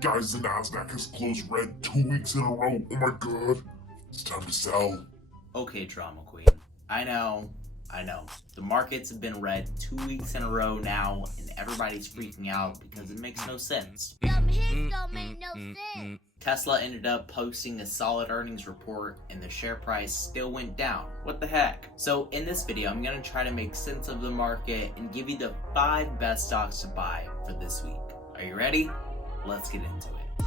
Guys, the Nasdaq has closed red 2 weeks in a row. Oh my god. It's time to sell. Okay, Drama Queen. I know. The markets have been red 2 weeks in a row now, and everybody's freaking out because it makes no sense. Some hits don't make no sense. Tesla ended up posting a solid earnings report, and the share price still went down. What the heck? So in this video, I'm going to try to make sense of the market and give you the 5 best stocks to buy for this week. Are you ready? Let's get into it.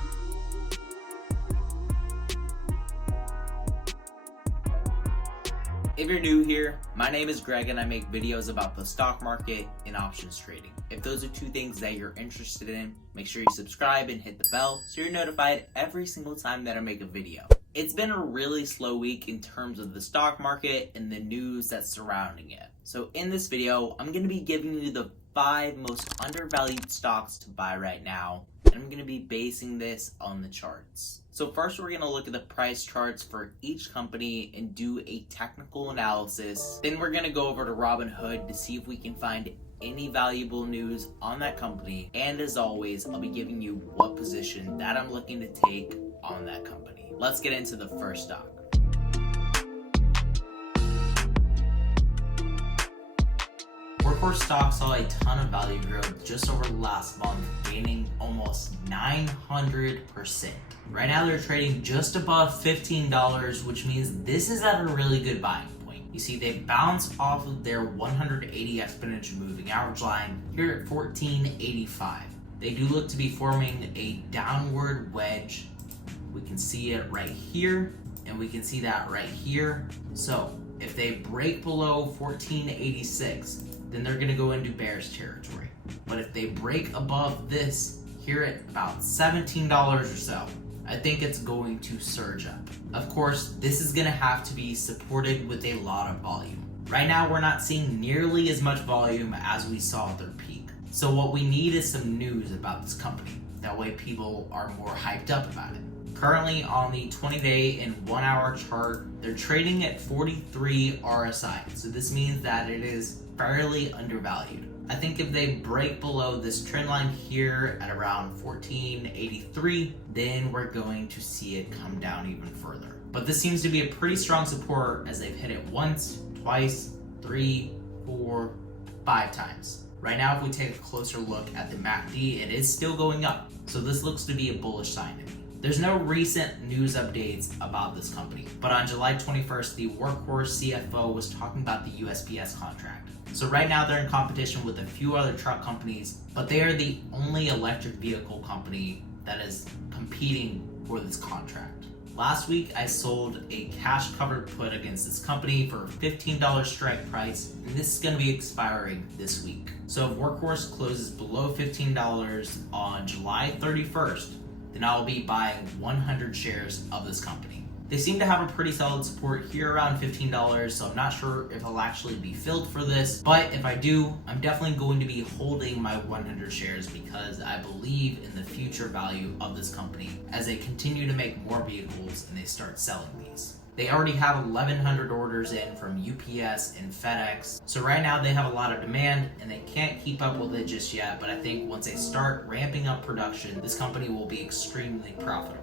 If you're new here, my name is Greg and I make videos about the stock market and options trading. If those are 2 things that you're interested in, make sure you subscribe and hit the bell so you're notified every single time that I make a video. It's been a really slow week in terms of the stock market and the news that's surrounding it. So in this video, I'm going to be giving you the 5 most undervalued stocks to buy right now, and I'm going to be basing this on the charts. So first we're going to look at the price charts for each company and do a technical analysis. Then we're going to go over to Robinhood to see if we can find any valuable news on that company. And as always, I'll be giving you what position that I'm looking to take on that company. Let's get into the first stock. Workhorse stock saw a ton of value growth just over last month, gaining almost 900%. Right now they're trading just above $15, which means this is at a really good buying point. You see, they bounced off of their 180 exponential moving average line here at 1485. They do look to be forming a downward wedge. We can see it right here, and we can see that right here. So if they break below 1486, then they're gonna go into bearish territory. But if they break above this here at about $17 or so, I think it's going to surge up. Of course, this is gonna have to be supported with a lot of volume. Right now, we're not seeing nearly as much volume as we saw at their peak. So what we need is some news about this company. That way people are more hyped up about it. Currently on the 20-day and 1-hour chart, they're trading at 43 RSI. So this means that it is fairly undervalued. I think if they break below this trend line here at around 1483, then we're going to see it come down even further. But this seems to be a pretty strong support as they've hit it once, twice, 3, 4, 5 times. Right now, if we take a closer look at the MACD, it is still going up. So this looks to be a bullish sign to me. There's no recent news updates about this company, but on July 21st, the Workhorse CFO was talking about the USPS contract. So right now they're in competition with a few other truck companies, but they are the only electric vehicle company that is competing for this contract. Last week, I sold a cash covered put against this company for a $15 strike price, and this is going to be expiring this week. So if Workhorse closes below $15 on July 31st, then I will be buying 100 shares of this company. They seem to have a pretty solid support here around $15, so I'm not sure if I'll actually be filled for this, but if I do, I'm definitely going to be holding my 100 shares because I believe in the future value of this company as they continue to make more vehicles and they start selling these. They already have 1,100 orders in from UPS and FedEx. So right now they have a lot of demand and they can't keep up with it just yet, but I think once they start ramping up production, this company will be extremely profitable.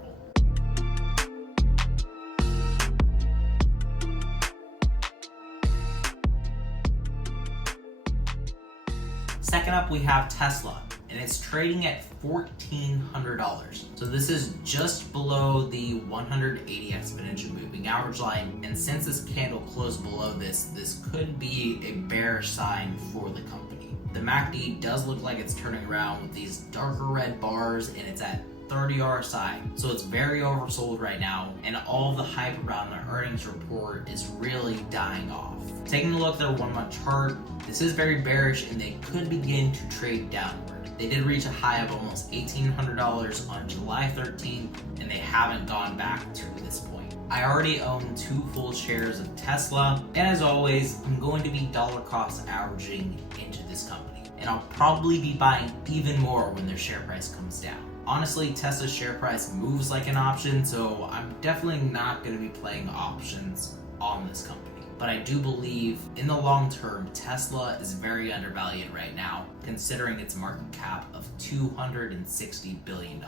Second up, we have Tesla, and it's trading at $1,400. So this is just below the 180 exponential moving average line, and since this candle closed below this could be a bearish sign for the company. The MACD does look like it's turning around with these darker red bars, and it's at 30 RSI, so it's very oversold right now, and all the hype around the earnings report is really dying off. Taking a look at their 1-month chart, this is very bearish and they could begin to trade downward. They did reach a high of almost $1,800 on July 13th, and they haven't gone back to this point. I already own 2 full shares of Tesla, and as always, I'm going to be dollar cost averaging into this company, and I'll probably be buying even more when their share price comes down. Honestly, Tesla's share price moves like an option, so I'm definitely not going to be playing options on this company. but I do believe in the long term, Tesla is very undervalued right now, considering its market cap of $260 billion.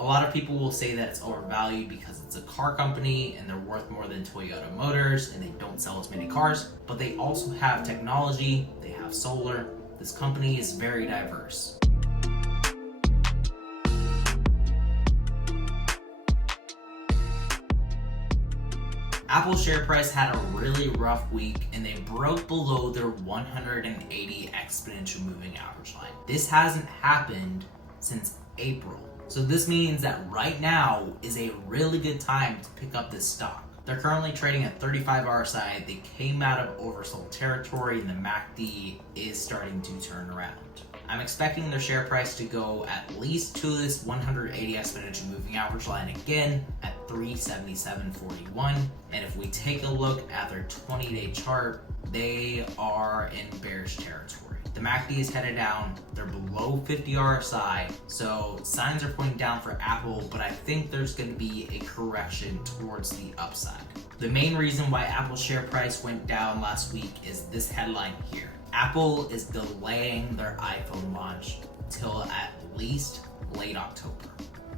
A lot of people will say that it's overvalued because it's a car company and they're worth more than Toyota Motors and they don't sell as many cars, but they also have technology, they have solar. This company is very diverse. Apple's share price had a really rough week and they broke below their 180 exponential moving average line. This hasn't happened since April. So this means that right now is a really good time to pick up this stock. They're currently trading at 35 RSI. They came out of oversold territory and the MACD is starting to turn around. I'm expecting their share price to go at least to this 180 exponential moving average line again at 377.41. And if we take a look at their 20-day chart, they are in bearish territory. The MACD is headed down, they're below 50 RSI, so signs are pointing down for Apple, but I think there's going to be a correction towards the upside. The main reason why Apple's share price went down last week is this headline here. Apple is delaying their iPhone launch till at least late October.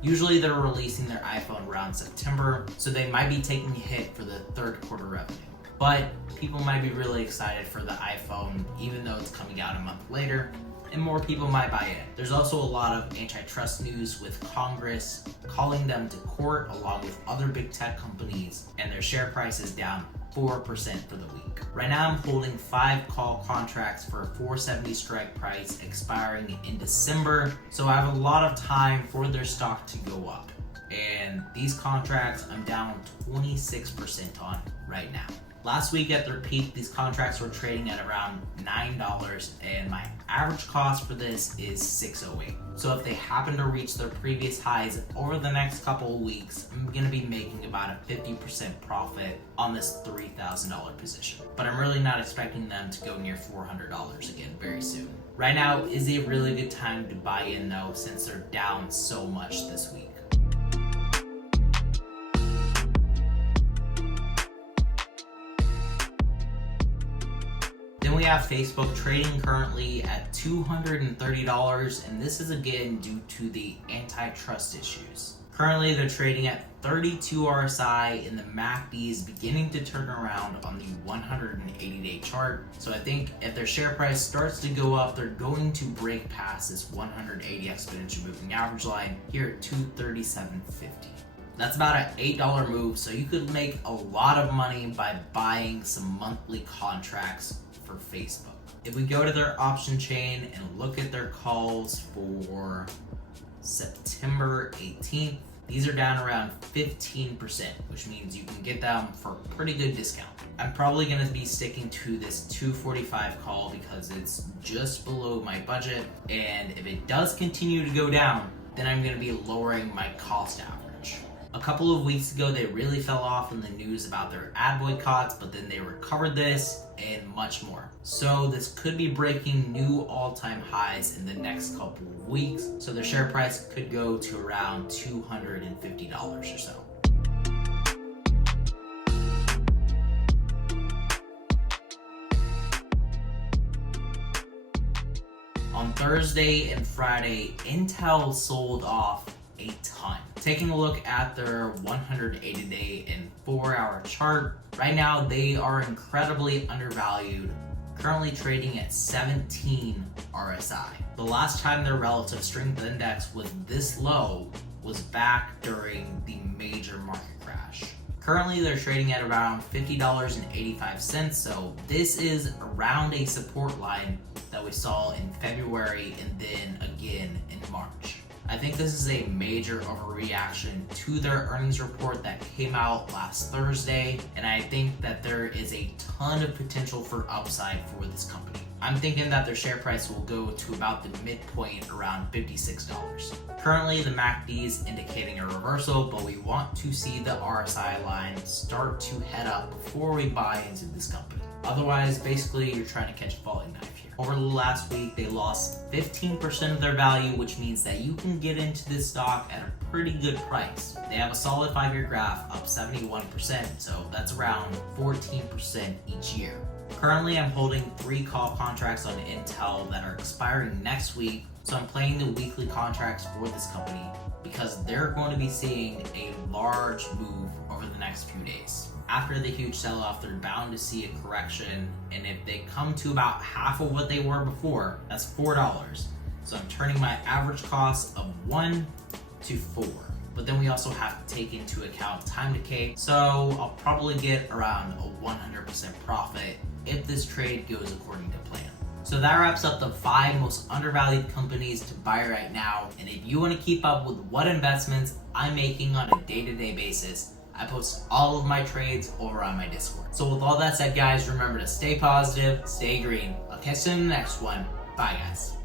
Usually they're releasing their iPhone around September, so they might be taking a hit for the third quarter revenue. But people might be really excited for the iPhone, even though it's coming out a month later, and more people might buy it. There's also a lot of antitrust news with Congress calling them to court along with other big tech companies, and their share price is down 4% for the week. Right now I'm holding 5 call contracts for a 470 strike price expiring in December, so I have a lot of time for their stock to go up. And these contracts I'm down 26% on right now. Last week at their peak, these contracts were trading at around $9 and my average cost for this is $6.08. So if they happen to reach their previous highs over the next couple of weeks, I'm gonna be making about a 50% profit on this $3,000 position. But I'm really not expecting them to go near $400 again very soon. Right now is a really good time to buy in though, since they're down so much this week. Then we have Facebook trading currently at $230, and this is again due to the antitrust issues. Currently they're trading at 32 RSI and the MACD is beginning to turn around on the 180-day chart. So I think if their share price starts to go up, they're going to break past this 180 exponential moving average line here at 237.50. That's about an $8 move, so you could make a lot of money by buying some monthly contracts for Facebook. If we go to their option chain and look at their calls for September 18th, these are down around 15%, which means you can get them for a pretty good discount. I'm probably going to be sticking to this 245 call because it's just below my budget, and if it does continue to go down, then I'm going to be lowering my cost average. A couple of weeks ago, they really fell off in the news about their ad boycotts, but then they recovered this and much more. So this could be breaking new all-time highs in the next couple of weeks. So their share price could go to around $250 or so. On Thursday and Friday, Intel sold off a ton. Taking a look at their 180-day and 4-hour chart, right now they are incredibly undervalued, currently trading at 17 RSI. The last time their relative strength index was this low was back during the major market crash. Currently they're trading at around $50.85, so this is around a support line that we saw in February and then again in March. I think this is a major overreaction to their earnings report that came out last Thursday, and I think that there is a ton of potential for upside for this company. I'm thinking that their share price will go to about the midpoint around $56. Currently, the MACD is indicating a reversal, but we want to see the RSI line start to head up before we buy into this company. Otherwise, basically, you're trying to catch a falling knife here. Over the last week, they lost 15% of their value, which means that you can get into this stock at a pretty good price. They have a solid 5-year graph up 71%, so that's around 14% each year. Currently, I'm holding 3 call contracts on Intel that are expiring next week, so I'm playing the weekly contracts for this company because they're going to be seeing a large move over the next few days. After the huge sell-off, they're bound to see a correction, and if they come to about half of what they were before, that's $4. So I'm turning my average cost of 1 to 4. But then we also have to take into account time decay, so I'll probably get around a 100% profit if this trade goes according to plan. So that wraps up the 5 most undervalued companies to buy right now. And if you want to keep up with what investments I'm making on a day-to-day basis, I post all of my trades over on my Discord. So with all that said, guys, remember to stay positive, stay green. I'll catch you in the next one. Bye, guys.